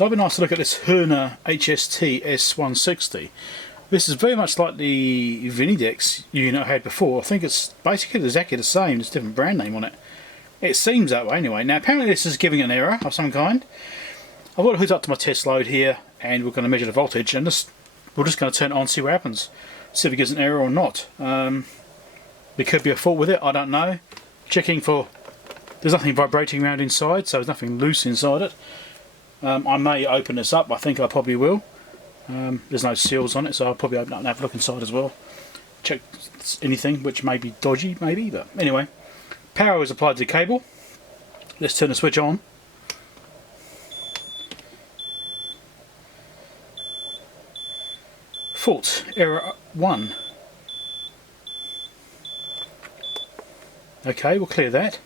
So I've been asked to look at this Hurner HST-S-160. This is very much like the Vinidex unit I had before. I think it's basically exactly the same, there's a different brand name on it. It seems that way anyway. Now apparently this is giving an error of some kind. I've got it hooked up to my test load here and we're going to measure the voltage and we're just going to turn it on and see what happens. See if it gives an error or not. There could be a fault with it, I don't know. Checking for, there's nothing vibrating around inside, so there's nothing loose inside it. I may open this up, I think I probably will. There's no seals on it, so I'll probably open it up and have a look inside as well. Check anything which may be dodgy, maybe, but anyway. Power is applied to the cable. Let's turn the switch on. Fault, error 1. Okay, we'll clear that.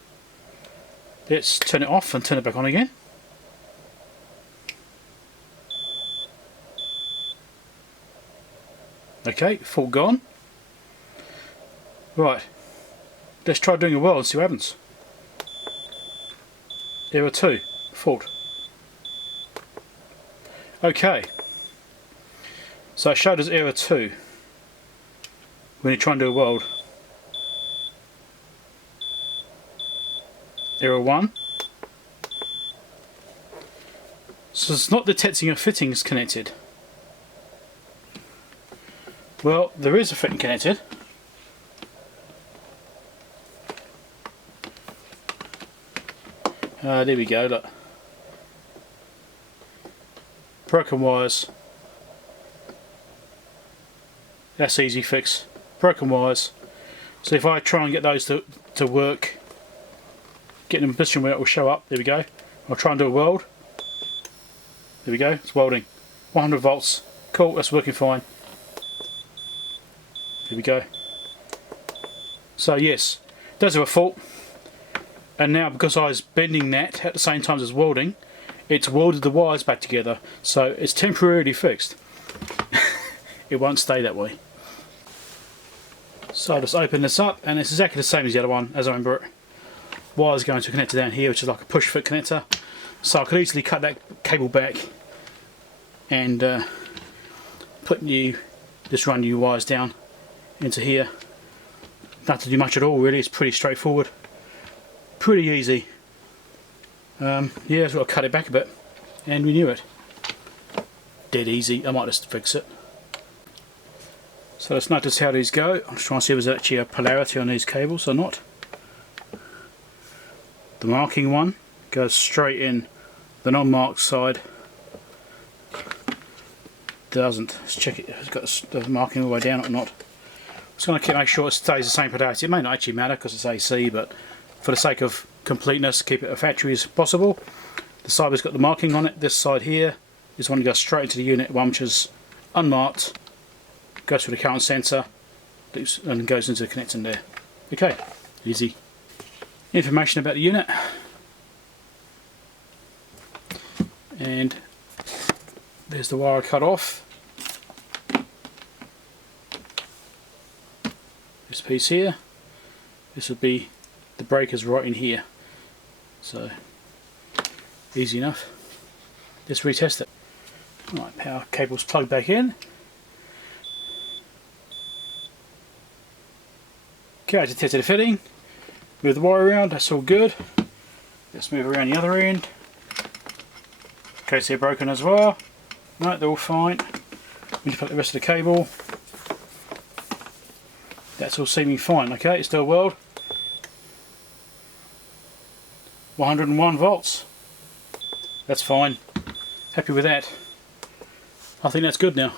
Let's turn it off and turn it back on again. Okay, fault gone. Right, let's try doing a weld and see what happens. Error 2, fault. Okay, so it showed us error 2 when you try and do a weld. Error 1. So it's not detecting a fittings connected. Well, there is a fitting connected. There we go, look. Broken wires. That's easy fix. Broken wires. So if I try and get those to work, get in a position where it will show up, there we go. I'll try and do a weld. There we go, it's welding. 100 volts. Cool, that's working fine. There we go. So yes, it does have a fault. And now because I was bending that at the same time as welding, it's welded the wires back together. So it's temporarily fixed. It won't stay that way. So I'll just open this up and it's exactly the same as the other one as I remember it. Wires going to a connector down here which is like a push fit connector. So I could easily cut that cable back and just run new wires down into here. Not to do much at all really, it's pretty straightforward. Pretty easy. Yeah, just got to cut it back a bit and renew it. Dead easy, I might just fix it. So let's notice how these go. I'm just trying to see if there's actually a polarity on these cables or not. The marking one goes straight in, the non-marked side doesn't. Let's check it if it's got the marking all the way down or not. Just going to make sure it stays the same polarity. It may not actually matter because it's AC, but for the sake of completeness, keep it as factory as possible. The side that's got the marking on it, this side here, is one that goes straight into the unit, one which is unmarked, goes through the current sensor, and goes into the connector in there. Okay, easy. Information about the unit. And there's the wire cut off. This piece here, this would be the breakers right in here. So easy enough. Let's retest it. Right, power cable's plugged back in. Okay, I detected a fitting. Move the wire around, that's all good. Let's move around the other end. In case they're broken as well. No, they're all fine. We just put the rest of the cable. That's all seeming fine, okay, it's still a weld. 101 volts. That's fine. Happy with that. I think that's good now.